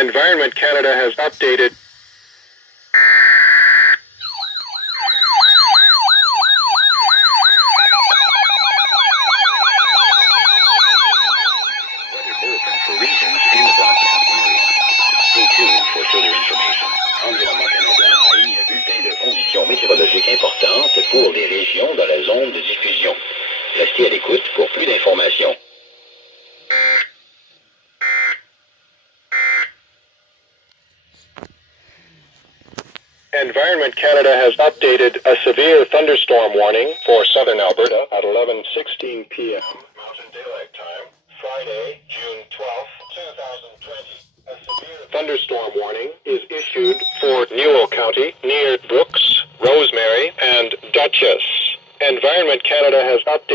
Environment Canada has updated. Weather bulletin for regions in the broadcast area. Stay tuned for further information. Environnement Canada a émis un bulletin de conditions météorologiques importantes pour les régions dans la zone de diffusion. Restez à l'écoute pour plus d'informations. Environment Canada has updated a severe thunderstorm warning for southern Alberta at 11:16 p.m. Mountain Daylight Time, Friday, June 12th, 2020. A severe thunderstorm warning is issued for Newell County near Brooks, Rosemary, and Dutchess. Environment Canada has updated